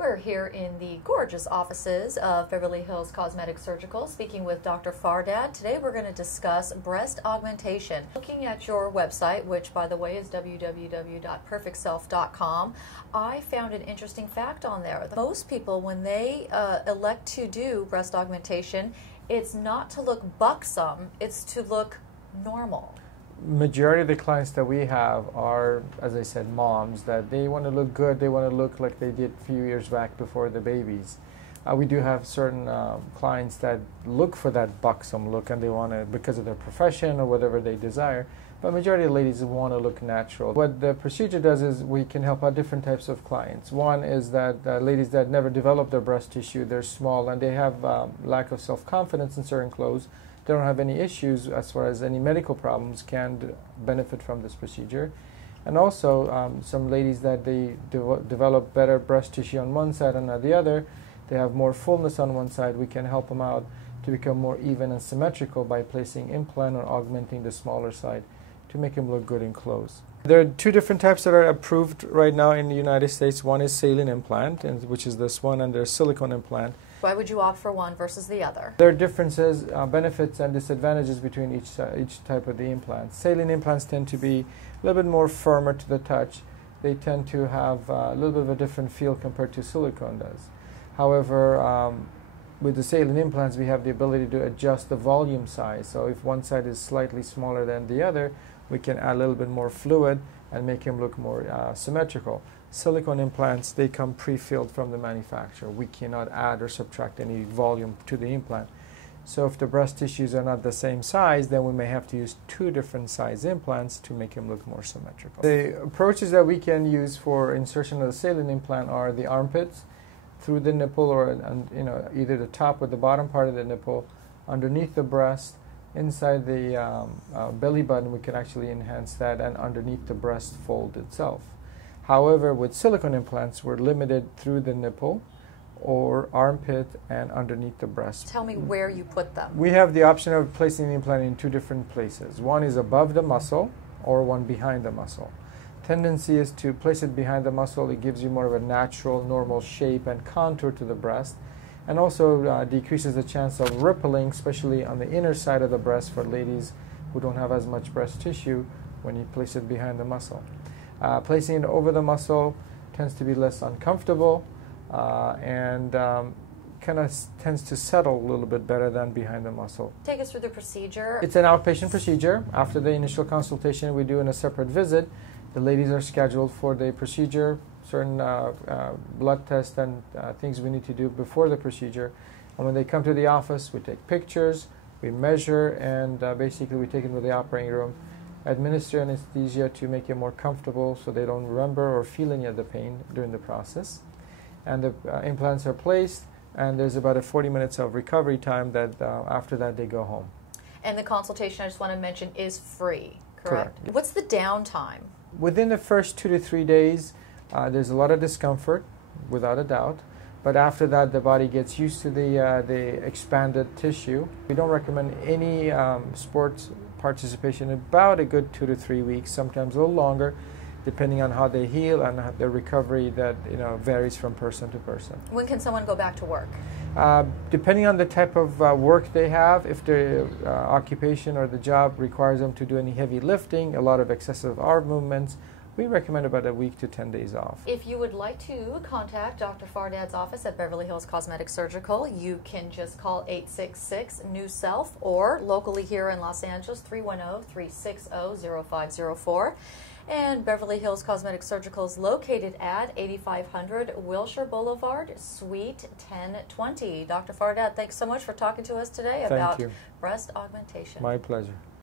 We're here in the gorgeous offices of Beverly Hills Cosmetic Surgical speaking with Dr. Fardad. Today we're going to discuss breast augmentation. Looking at your website, which by the way is www.perfectself.com, I found an interesting fact on there. Most people, when they elect to do breast augmentation, it's not to look buxom, it's to look normal. Majority of the clients that we have are, as I said, moms that they want to look good. They want to look like they did a few years back before the babies. We do have certain clients that look for that buxom look, and they want to because of their profession or whatever they desire. But majority of ladies want to look natural. What the procedure does is we can help out different types of clients. One is that ladies that never develop their breast tissue, they're small and they have lack of self-confidence in certain clothes. They don't have any issues as far as any medical problems, can benefit from this procedure. And also some ladies that they develop better breast tissue on one side and on the other, they have more fullness on one side. We can help them out to become more even and symmetrical by placing implant or augmenting the smaller side to make them look good in clothes. There are two different types that are approved right now in the United States. One is saline implant, which is this one, and there's silicone implant. Why would you opt for one versus the other? There are differences, benefits and disadvantages between each type of the implants. Saline implants tend to be a little bit more firmer to the touch. They tend to have a little bit of a different feel compared to silicone does. However, with the saline implants, we have the ability to adjust the volume size. So if one side is slightly smaller than the other, we can add a little bit more fluid and make him look more symmetrical. Silicone implants, they come pre-filled from the manufacturer. We cannot add or subtract any volume to the implant. So if the breast tissues are not the same size, then we may have to use two different size implants to make him look more symmetrical. The approaches that we can use for insertion of the saline implant are the armpits, through the nipple, or either the top or the bottom part of the nipple, underneath the breast, inside the belly button. We can actually enhance that, and underneath the breast fold itself. However, with silicone implants, we're limited through the nipple or armpit and underneath the breast. Tell me where you put them. We have the option of placing the implant in two different places. One is above the muscle or one behind the muscle. Tendency is to place it behind the muscle. It gives you more of a natural, normal shape and contour to the breast, and also decreases the chance of rippling, especially on the inner side of the breast for ladies who don't have as much breast tissue when you place it behind the muscle. Placing it over the muscle tends to be less uncomfortable and kind of tends to settle a little bit better than behind the muscle. Take us through the procedure. It's an outpatient procedure. After the initial consultation, we do in a separate visit. The ladies are scheduled for the procedure, certain blood tests and things we need to do before the procedure. And when they come to the office, we take pictures, we measure, and basically we take them to the operating room, administer anesthesia to make it more comfortable so they don't remember or feel any of the pain during the process. And the implants are placed, and there's about 40 minutes of recovery time that after that they go home. And the consultation, I just want to mention, is free, correct? Correct. What's the downtime? Within the first 2 to 3 days, there's a lot of discomfort, without a doubt. But after that, the body gets used to the expanded tissue. We don't recommend any sports participation about a good 2 to 3 weeks, sometimes a little longer, depending on how they heal and the recovery that varies from person to person. When can someone go back to work? Depending on the type of work they have, if their occupation or the job requires them to do any heavy lifting, a lot of excessive arm movements, we recommend about a week to 10 days off. If you would like to contact Dr. Fardad's office at Beverly Hills Cosmetic Surgical, you can just call 866-NEW-SELF, or locally here in Los Angeles, 310-360-0504. And Beverly Hills Cosmetic Surgical is located at 8500 Wilshire Boulevard, Suite 1020. Dr. Fardad, thanks so much for talking to us today about breast augmentation. My pleasure.